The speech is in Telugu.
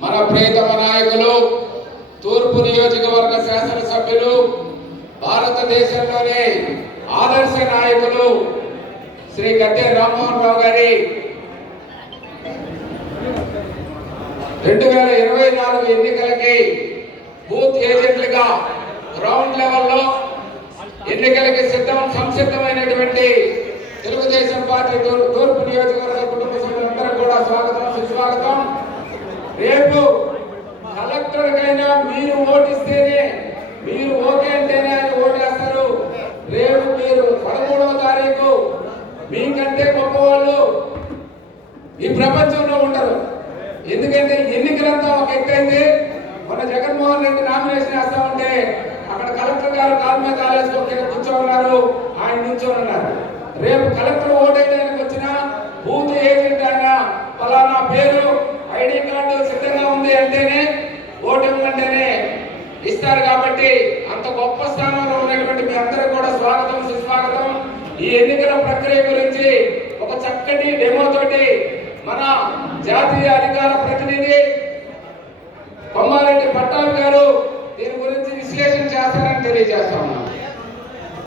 మన ప్రియతమ నాయకులు తూర్పు నియోజకవర్గ శాసనసభ్యులు భారతదేశంలోనే ఆదర్శ నాయకులు శ్రీ గద్దె రామ్మోహన్ రావు గారి రెండు వేల ఇరవై నాలుగు ఎన్నికలకి బూత్ ఏజెంట్లుగా గ్రౌండ్ లెవెల్లో ఎన్నికలకి సిద్ధం సంసిద్ధమైనటువంటి తెలుగుదేశం పార్టీ తూర్పు నియోజకవర్గ కుటుంబ సభ్యులందరూ కూడా స్వాగతం సుస్వాగతం రేపు కలెక్టర్ కైనా మీరు ఓటిస్తేనే మీరు ఓకే అంటేనే ఆయన ఓటేస్తారు. రేపు మీరు పదమూడవ తారీఖు మీకంటే గొప్ప వాళ్ళు ఈ ప్రపంచంలో ఉంటారు. ఎందుకంటే ఎన్నికలంతా ఒక ఎత్తైంది మన జగన్మోహన్ రెడ్డి నామినేషన్ వేస్తా ఉంటే అక్కడ కలెక్టర్ గారు కాలు మీద కాలేసుకొని కూర్చోన్నారు ఆయన నుంచోని ఉన్నారు రేపు కలెక్టర్ ఓటేయడానికి వచ్చిన బూత్ ఏజెంట్ అయినా ఫలానా పేరు ఐడి కార్డు సిద్ధంగా ఉంది అంటేనే ఇచ్చారు కాబట్టి అంత గొప్ప స్థానంలో ఉన్నటువంటి మీ అందరూ కూడా స్వాగతం సుస్వాగతం. ఈ ఎన్నికల ప్రక్రియ గురించి ఒక చక్కటి డెమో తోటి మన జాతీయ అధికార ప్రతినిధి కొమ్మారెడ్డి పట్టాభి గారు దీని గురించి విశ్లేషణ చేస్తారని తెలియజేస్తా